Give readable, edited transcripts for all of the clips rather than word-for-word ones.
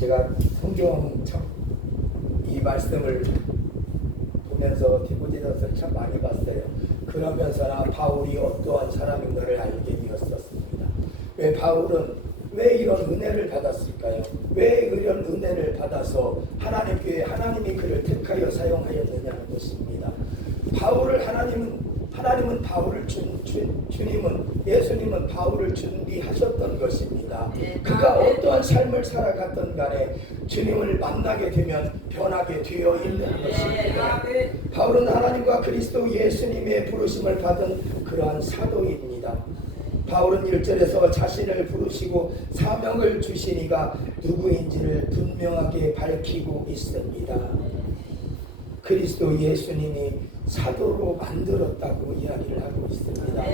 제가 성경 참 이 말씀을 보면서 디모데전서를 참 많이 봤어요. 그러면서나 바울이 어떠한 사람인가를 알게 되었었습니다. 왜 바울은 왜 이런 은혜를 받았을까요? 왜 이런 은혜를 받아서 하나님께 하나님이 그를 택하여 사용하였느냐는 것입니다. 하나님은 바울을 주님은 예수님은 바울을 준비하셨던 것입니다. 그가 어떠한 삶을 살아갔던 간에 주님을 만나게 되면 변하게 되어 있는 것입니다. 바울은 하나님과 그리스도 예수님의 부르심을 받은 그러한 사도입니다. 바울은 1절에서 자신을 부르시고 사명을 주시니가 누구인지를 분명하게 밝히고 있습니다. 그리스도 예수님이 사도로 만들었다고 이야기를 하고 있습니다.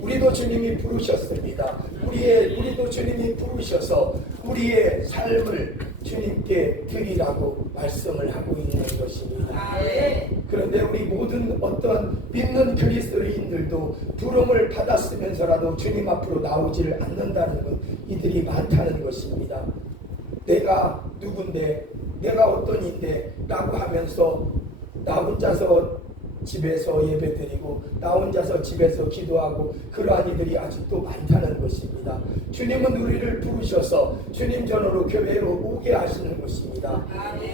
우리도 주님이 부르셨습니다. 우리도 주님이 부르셔서 우리의 삶을 주님께 드리라고 말씀을 하고 있는 것입니다. 그런데 우리 모든 어떤 믿는 그리스도인들도 부름을 받았으면서라도 주님 앞으로 나오지를 않는다는 것, 이들이 많다는 것입니다. 내가 누군데, 내가 어떤 인데 라고 하면서 나 혼자서 집에서 예배드리고 나 혼자서 집에서 기도하고 그러한 이들이 아직도 많다는 것입니다. 주님은 우리를 부르셔서 주님 전으로 교회로 오게 하시는 것입니다.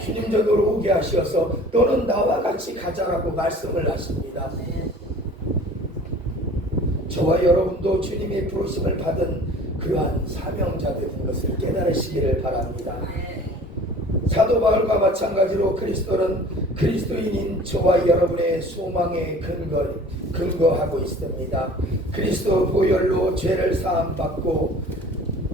주님 전으로 오게 하셔서 너는 나와 같이 가자라고 말씀을 하십니다. 저와 여러분도 주님의 부르심을 받은 그러한 사명자들인 것을 깨달으시기를 바랍니다. 사도 바울과 마찬가지로 그리스도인인 저와 여러분의 소망에 근거하고 있습니다. 그리스도 보혈로 죄를 사함받고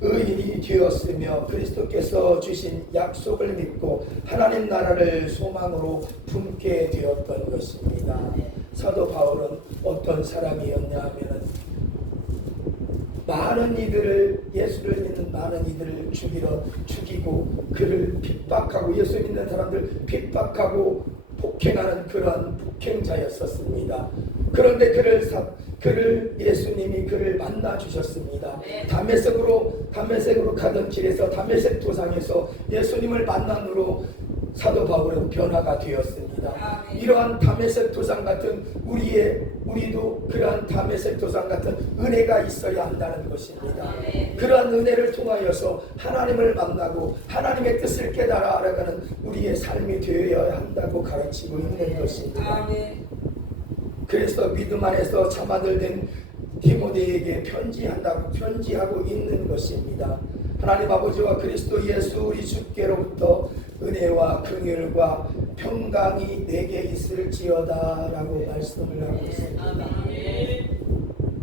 의인이 되었으며 그리스도께서 주신 약속을 믿고 하나님 나라를 소망으로 품게 되었던 것입니다. 사도 바울은 어떤 사람이었냐 하면 많은 이들을, 예수를 믿는 많은 이들을 죽이고 그를 핍박하고 예수 믿는 사람들 핍박하고 폭행하는 그러한 폭행자였었습니다. 그런데 예수님이 그를 만나 주셨습니다. 담메색으로 가던 길에서 담메색 도상에서 예수님을 만난 후로 사도 바울은 변화가 되었습니다. 이러한 담메색 도상 같은 우리도 그러한 담메색 도상 같은 은혜가 있어야 한다는 것입니다. 그러한 은혜를 통하여서 하나님을 만나고 하나님의 뜻을 깨달아 알아가는 우리의 삶이 되어야 한다고 가르치고 있는 것입니다. 그래서 믿음 안에서 자마들 된 디모데에게 편지하고 있는 것입니다. 하나님 아버지와 그리스도 예수 우리 주께로부터 은혜와 긍휼과 평강이 내게 있을지어다 라고 말씀을 하고 있습니다.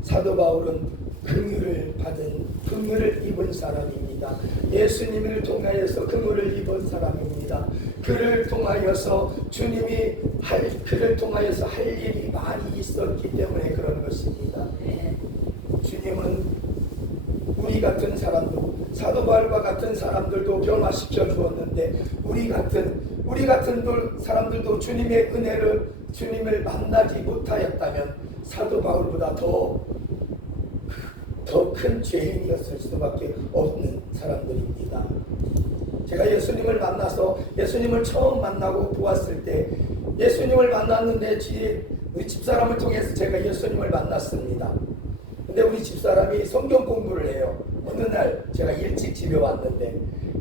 사도 바울은 긍휼을 입은 사람입니다. 예수님을 통하여서 긍휼을 입은 사람입니다. 그를 통하여서 그를 통하여서 할 일이 많이 있었기 때문에 그런 것입니다. 주님은 우리 같은 사람도 사도 바울과 같은 사람들도 변화시켜 주었는데 우리 같은 사람들도 주님의 은혜를 주님을 만나지 못하였다면 사도 바울보다 더 큰 죄인이었을 수밖에 없는 사람들입니다. 제가 예수님을 만나서 예수님을 처음 만나고 보았을 때 예수님을 만났는데 우리 집사람을 통해서 제가 예수님을 만났습니다. 근데 우리 집사람이 성경 공부를 해요. 어느 날 제가 일찍 집에 왔는데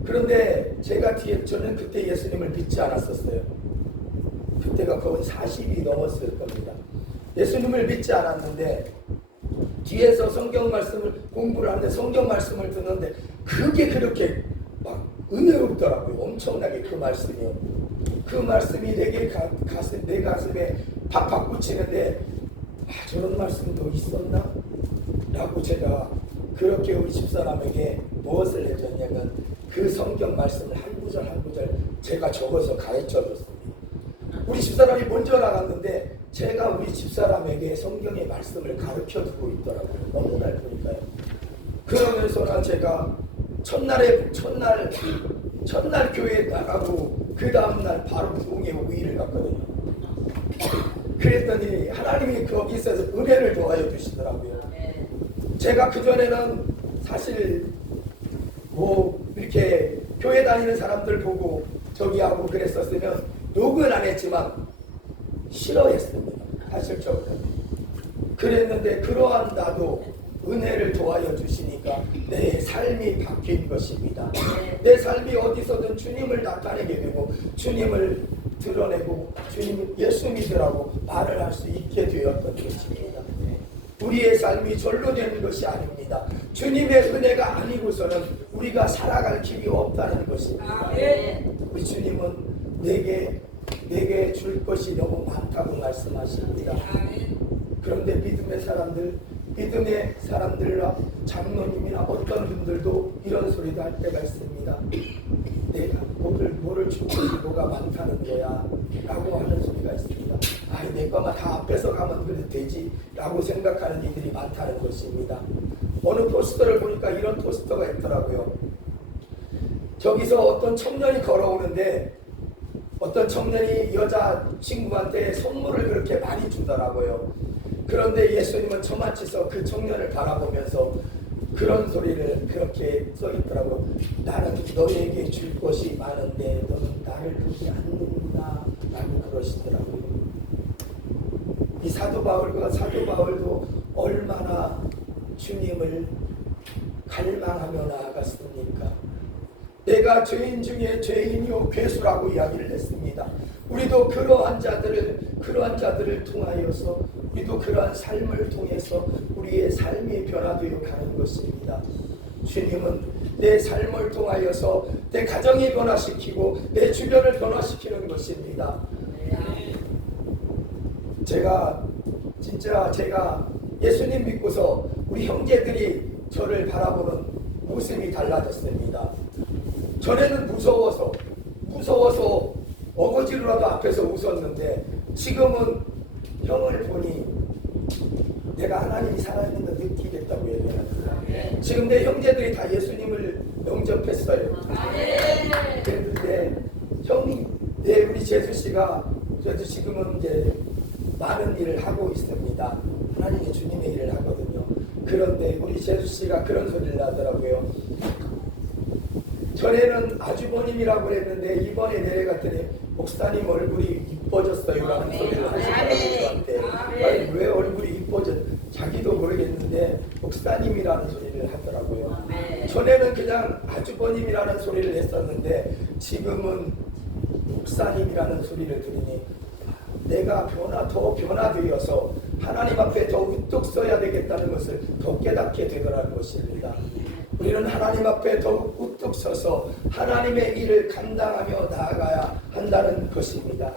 그런데 저는 그때 예수님을 믿지 않았었어요. 그때가 거의 40이 넘었을 겁니다. 예수님을 믿지 않았는데 뒤에서 성경 말씀을 공부를 하는데 성경 말씀을 듣는데 그게 그렇게 막 은혜롭더라고요. 엄청나게 그 말씀이요. 그 말씀이 내 가슴에 팍팍 꽂히는데 저런 말씀도 있었나? 라고 제가 그렇게 우리 집사람에게 무엇을 해줬냐면 그 성경 말씀을 한 구절 한 구절 제가 적어서 가르쳐 줬습니다. 우리 집사람이 먼저 나갔는데 제가 우리 집사람에게 성경의 말씀을 가르쳐 주고 있더라고요. 어느 날 보니까요. 그러면서 제가 첫날 교회에 나가고 그 다음날 바로 부흥회 5일을 갔거든요. 그랬더니 하나님이 거기서 은혜를 더하여 주시더라고요. 제가 그전에는 사실 뭐 이렇게 교회 다니는 사람들 보고 저기 하고 그랬었으면 욕은 안 했지만 싫어했습니다. 사실적으로. 그랬는데 그러한 나도 은혜를 도와여 주시니까 내 삶이 바뀐 것입니다. 내 삶이 어디서든 주님을 나타내게 되고 주님을 드러내고 주님 예수 믿으라고 말을 할 수 있게 되었던 것입니다. 우리의 삶이 절로 되는 것이 아닙니다. 주님의 은혜가 아니고서는 우리가 살아갈 길이 없다는 것입니다. 우리 주님은 내게 줄 것이 너무 많다고 말씀하십니다. 그런데 믿음의 사람들과 장로님이나 어떤 분들도 이런 소리도 할 때가 있습니다. 내가 뭐를 줄 것이 뭐가 많다는 거야 라고 하는 소리가 있습니다. 내 거만 다 앞에서 가면 그래도 되지 라고 생각하는 이들이 많다는 것입니다. 어느 포스터를 보니까 이런 포스터가 있더라고요. 저기서 어떤 청년이 걸어오는데 어떤 청년이 여자 친구한테 선물을 그렇게 많이 주더라고요. 그런데 예수님은 저마치서 그 청년을 바라보면서 그런 소리를 그렇게 써있더라고요. 나는 너에게 줄 것이 많은데 너는 나를 보지 않는구나 라고 그러시더라고요. 이 사도 바울도 얼마나 주님을 갈망하며 나아갔습니까? 내가 죄인 중에 죄인이요 괴수라고 이야기를 했습니다. 우리도 그러한 자들을 통하여서 우리도 그러한 삶을 통해서 우리의 삶이 변화되어 가는 것입니다. 주님은 내 삶을 통하여서 내 가정이 변화시키고 내 주변을 변화시키는 것입니다. 제가 예수님 믿고서 우리 형제들이 저를 바라보는 모습이 달라졌습니다. 전에는 무서워서 어거지로라도 앞에서 웃었는데 지금은 형을 보니 내가 하나님이 살아있는 걸 느끼겠다고 얘기합니다. 지금 내 형제들이 다 예수님을 영접했어요. 그런데 우리 제수씨가 저도 지금은 이제 많은 일을 하고 있습니다. 하나님의 주님의 일을 하거든요. 그런데 우리 제수씨가 그런 소리를 하더라고요. 전에는 아주버님이라고 그랬는데 이번에 내려갔더니 목사님 얼굴이 이뻐졌어요 라는 소리를 하시더라고요. 저한테. 아니, 왜 얼굴이 이뻐졌? 자기도 모르겠는데 목사님이라는 소리를 하더라고요. 전에는 그냥 아주버님이라는 소리를 했었는데 지금은 목사님이라는 소리를 들으니 내가 더 변화되어서 하나님 앞에 더 우뚝 서야 되겠다는 것을 더 깨닫게 되더라는 것입니다. 우리는 하나님 앞에 더욱 우뚝 서서 하나님의 일을 감당하며 나아가야 한다는 것입니다.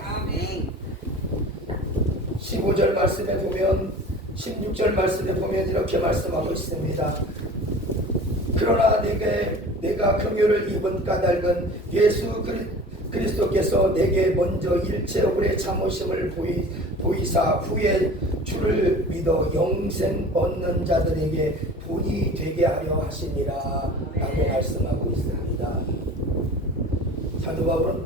15절 말씀에 보면 16절 말씀에 보면 이렇게 말씀하고 있습니다. 그러나 내가 긍휼을 입은 까닭은 예수 그리스도께서 내게 먼저 일체 오래 참으심을 보이사 후에 주를 믿어 영생 얻는 자들에게 본이 되게 하려 하시니라 라고 말씀하고 있습니다. 사도 바울은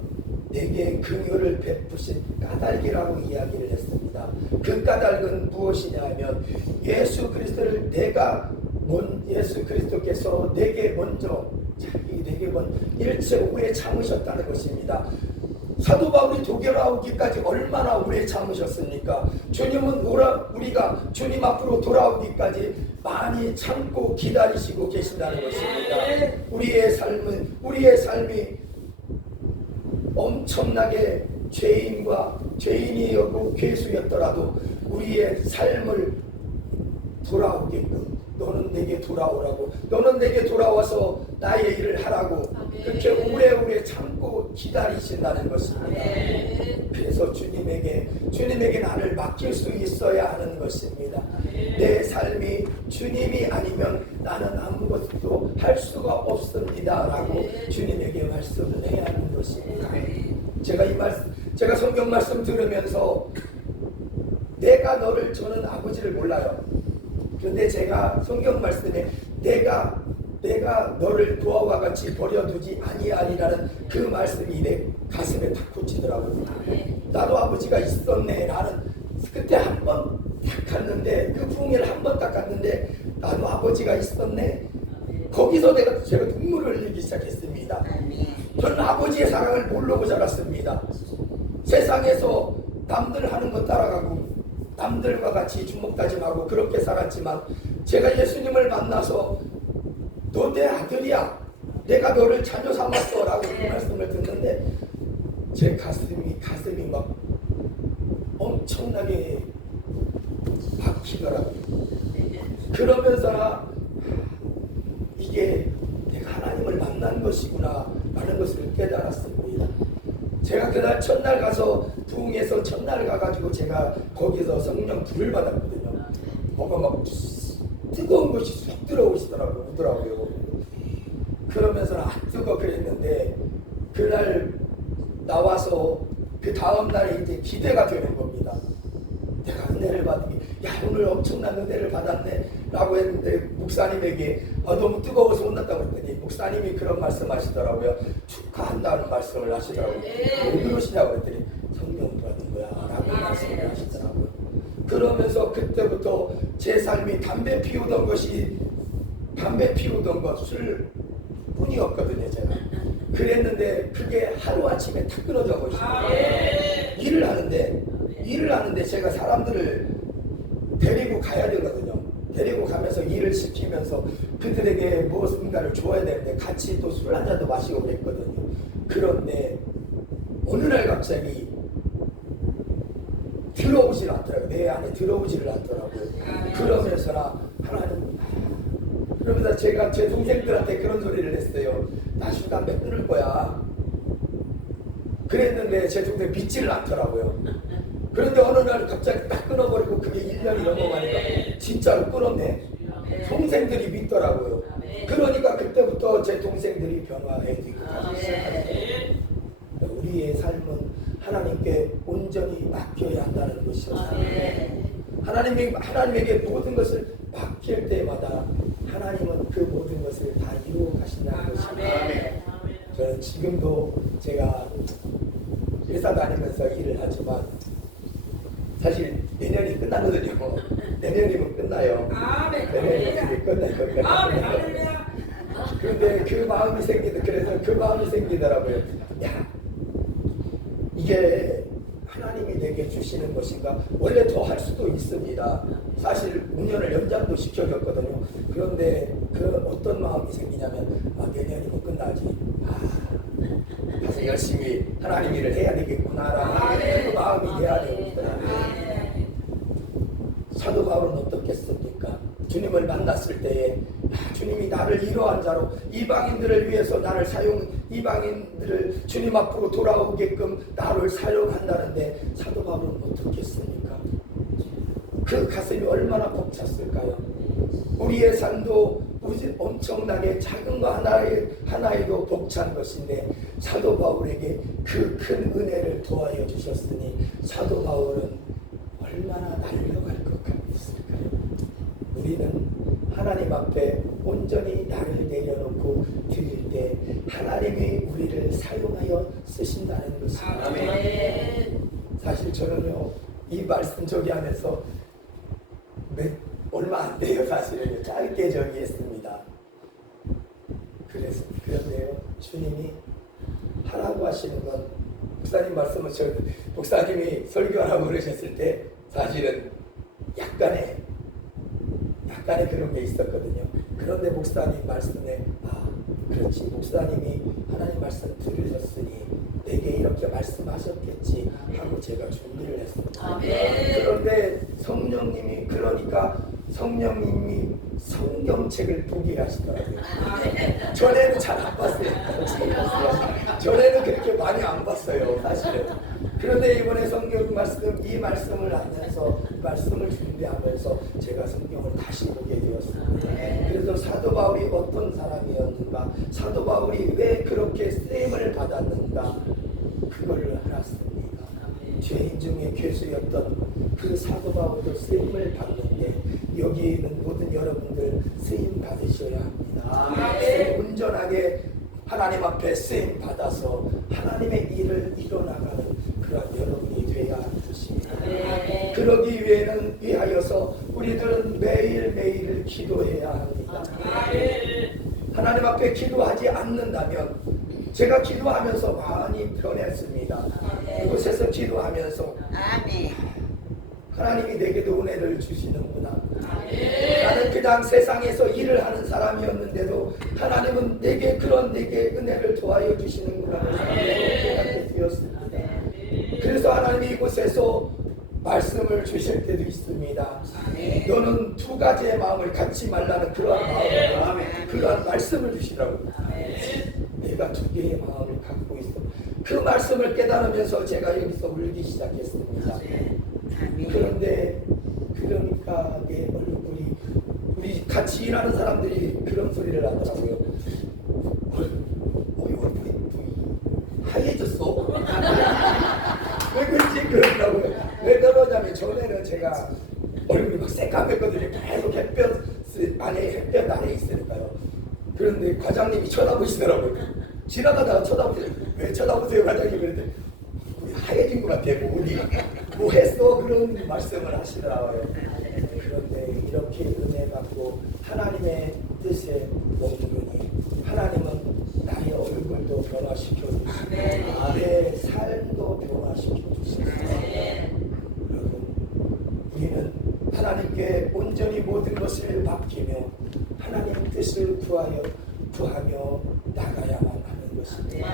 내게 긍휼을 베푸신 까닭이라고 이야기를 했습니다. 그 까닭은 무엇이냐 하면 예수 그리스도께서 내게 먼저 일체 오래 참으셨다는 것입니다. 사도 바울이 돌아오기까지 얼마나 오래 참으셨습니까? 주님은 우리가 주님 앞으로 돌아오기까지 많이 참고 기다리시고 계신다는 것입니다. 우리의 삶이 엄청나게 죄인이었고 괴수였더라도 우리의 삶을 돌아오게끔 너는 내게 돌아오라고, 너는 내게 돌아와서 나의 일을 하라고 그렇게 오래오래 참고 기다리신다는 것입니다. 그래서 주님에게 나를 맡길 수 있어야 하는 것입니다. 내 삶이 주님이 아니면 나는 아무것도 할 수가 없습니다 라고 주님에게 말씀을 해야 하는 것입니다. 제가 성경 말씀 들으면서 저는 아버지를 몰라요. 그런데 제가 성경 말씀에 내가 너를 그와 같이 버려두지 아니하리라는 그 말씀이 내 가슴에 탁 꽂히더라고요. 나도 아버지가 있었네. 나는 그때 한 번 딱 갔는데 그 풍일 한 번 딱 갔는데 나도 아버지가 있었네. 거기서 제가 눈물을 흘리기 시작했습니다. 저는 아버지의 사랑을 모르고 자랐습니다. 세상에서 남들 하는 거 따라가고 남들과 같이 주먹다짐하고 그렇게 살았지만 제가 예수님을 만나서 너 내 아들이야, 내가 너를 자녀 삼았어 라고 그 말씀을 듣는데 제 가슴이 막 엄청나게 박히더라고요. 그러면서 이게 내가 하나님을 만난 것이구나 라는 것을 깨달았습니다. 제가 그날 첫날 가서 부흥에서 첫날 가가지고 제가 거기서 성령 불을 받았거든요. 뭐가 막 뜨거운 것이 쑥 들어오더라고요. 그러면서 뜨거 그랬는데 그날 나와서 그 다음 날에 이제 기대가 되는 겁니다. 내가 은혜를 받으니 야 오늘 엄청난 은혜를 받았네 라고 했는데 목사님에게 너무 뜨거워서 혼났다고 했더니 목사님이 그런 말씀 하시더라고요. 축하한다는 말씀을 하시더라고요. 왜 그러시냐고 했더니 성령 받은 거야 라고 말씀을 하시더라고요. 그러면서 그때부터 제 삶이 담배 피우던 것을 뿐이었거든요. 제가 그랬는데 그게 하루아침에 탁 끊어져 버리시더라고요. 일을 하는데 제가 사람들을 데리고 가야 되거든요. 데리고 가면서 일을 시키면서 그들에게 무엇인가를 줘야 되는데 같이 또 술 한 잔도 마시고 그랬거든요. 그런데 어느 날 갑자기 들어오질 않더라고요. 내 안에 들어오지를 않더라고요. 그러면서 그러면서 제가 제 동생들한테 그런 소리를 했어요. 나 술 담배 끊을 거야. 그랬는데 제 동생 믿지를 않더라고요. 그런데 어느 날 갑자기 딱 끊어버리고 그게 1년이 넘어가니까 진짜로 끊었네. 동생들이 믿더라고요. 그러니까 그때부터 제 동생들이 변화해지고 우리의 삶은 하나님께 온전히 맡겨야 한다는 것이었어요. 하나님에게 모든 것을 맡길 때마다 하나님은 그 모든 것을 다 이루어 가신다는 것입니다. 저는 지금도 제가 회사 다니면서 일을 하지만 사실 내년이 끝나거든요. 내년이면 끝나요. 내년이면 끝나요. 그런데 그 마음이 생기더라고요. 야, 이게 하나님이 내게 주시는 것인가? 원래 더 할 수도 있습니다. 사실 5년을 연장도 시켜줬거든요. 그런데 어떤 마음이 생기냐면 내년이면 끝나지. 가서 열심히 하나님 일을 해야 되겠구나라는 그 마음이 돼야 되거든요. 사도 바울은 어떻겠습니까? 주님을 만났을 때에 주님이 나를 이러한 자로 이방인들을 위해서 이방인들을 주님 앞으로 돌아오게끔 나를 사용한다는데 사도 바울은 어떻겠습니까? 그 가슴이 얼마나 벅찼을까요? 우리의 삶도 엄청나게 작은 거 하나에도 벅찬 것인데 사도 바울에게 그 큰 은혜를 도와여 주셨으니 사도 바울은 얼마나 날려갈 것 같았을까요? 우리는 하나님 앞에 온전히 나를 내려놓고 드릴 때 하나님이 우리를 사용하여 쓰신다는 것입니다. 사실 저는요 이 말씀 저기 하면서 얼마 안 돼요. 사실은 짧게 정리했습니다. 그런데요 주님이 하라고 하시는 건 목사님 말씀을 목사님이 설교하라고 그러셨을 때 사실은 약간의 그런 게 있었거든요. 그런데 목사님 말씀에 그렇지 목사님이 하나님 말씀 들으셨으니 내게 이렇게 말씀하셨겠지 하고 제가 준비를 했습니다. 그런데 성령님이 성경책을 보게 하시더라고요. 전에는 잘 안 봤어요. 전에는 그렇게 많이 안 봤어요. 사실은. 그런데 이번에 이 말씀을 하면서 말씀을 준비하면서 제가 성경을 다시 보게 되었습니다. 그래서 사도 바울이 어떤 사람이었는가, 사도 바울이 왜 그렇게 쓰임을 받았는가, 그걸 알았습니다. 죄인 중에 괴수였던 그 사도 바울도 쓰임을 받는데 여기 있는 모든 여러분들 쓰임 받으셔야 합니다. 온전하게 하나님 앞에 쓰임 받아서 하나님의 일을 이뤄나가는 그런 여러분이 되어야 하는 것입니다. 그러기 위하여서 우리들은 매일매일 기도해야 합니다. 하나님 앞에 기도하지 않는다면 제가 기도하면서 많이 변했습니다. 이곳에서 기도하면서 아멘. 하나님이 내게도 은혜를 주시는구나. 나는 그냥 세상에서 일을 하는 사람이었는데도 하나님은 내게 은혜를 더하여 주시는구나 깨닫게 되었습니다. 그래서 하나님이 이곳에서 말씀을 주실 때도 있습니다. 너는 두 가지의 마음을 갖지 말라는 그러한 말씀을 주시라고. 내가 두 개의 마음을 갖고 있어. 그 말씀을 깨달으면서 제가 여기서 울기 시작했습니다. 그런데 그러니까 내 얼굴이 우리 같이 일하는 사람들이 그런 소리를 하더라고요. 얼굴이 하얘졌어. 왜 그런지 그러더라고요. 왜 그러냐면 전에는 제가 얼굴이 막 새까맸거든요. 계속 햇볕 안에 있으니까요. 그런데 과장님이 쳐다보시더라고요. 지나가다가 쳐다보세요. 왜 쳐다보세요 과장님? 그랬더니 우리 하얘진 것 같아. 뭐 했어? 그런 말씀을 하시더라고요. 그런데 이렇게 은혜 받고 하나님의 뜻에 먹으니 하나님은 나의 얼굴도 변화시켜 주시고 내 삶도 변화시켜 주십니다. 여러분, 우리는 하나님께 온전히 모든 것을 맡기며 하나님 뜻을 구하며 나가야만 하는 것입니다.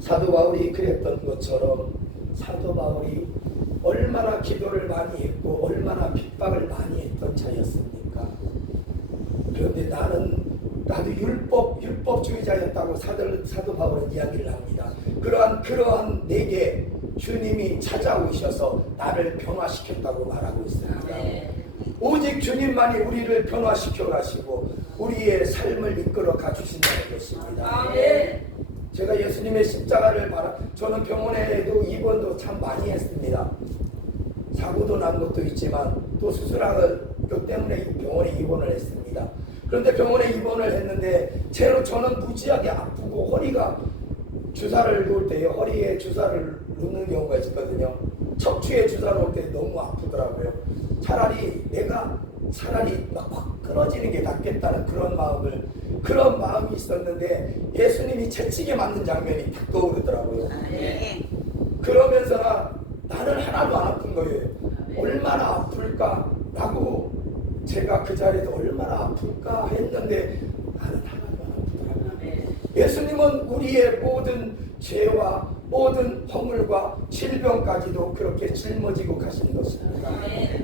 사도 바울이 그랬던 것처럼 사도 바울이 얼마나 기도를 많이 했고 얼마나 핍박을 많이 했던 자였습니까? 그런데 나도 율법주의자였다고 사도 바울은 이야기를 합니다. 그러한 내게 주님이 찾아오셔서 나를 변화시켰다고 말하고 있습니다. 오직 주님만이 우리를 변화시켜 가시고 우리의 삶을 이끌어 가주신다는 것입니다. 제가 예수님의 십자가를 저는 병원에도 입원도 참 많이 했습니다. 사고도 난 것도 있지만 또 수술한 것 때문에 병원에 입원을 했습니다. 그런데 병원에 입원을 했는데 저는 무지하게 아프고 허리가 주사를 놓을 때 허리에 주사를 놓는 경우가 있거든요. 척추에 주사 놓을 때 너무 아프더라고요. 차라리 막 확 끊어지는 게 낫겠다는 그런 마음이 있었는데 예수님이 채찍에 맞는 장면이 딱 떠오르더라고요. 그러면서 나는 하나도 안 아픈 거예요. 얼마나 아플까라고 제가 그 자리에서 얼마나 아플까 했는데 나는 하나도 안 아프더라고요. 예수님은 우리의 모든 죄와 모든 허물과 질병까지도 그렇게 짊어지고 가신 것입니다.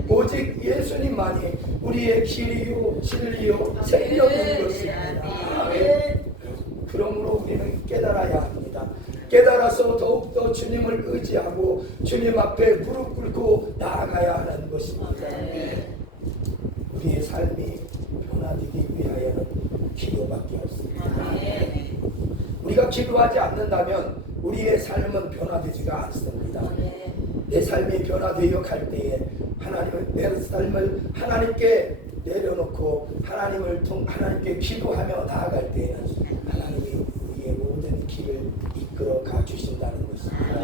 오직 예수님만이 우리의 길이요 진리요 생명인 것입니다. 그러므로 우리는 깨달아야 합니다. 깨달아서 더욱더 주님을 의지하고 주님 앞에 무릎 꿇고 나아가야 하는 것입니다. 우리의 삶이 변화되기 위하여는 기도밖에 없습니다. 우리가 기도하지 않는다면 우리의 삶은 변화되지가 않습니다. 내 삶이 변화되어 갈 때에 내 삶을 하나님께 내려놓고 하나님께 기도하며 나아갈 때에는 하나님이 우리의 모든 길을 이끌어 가 주신다는 것입니다.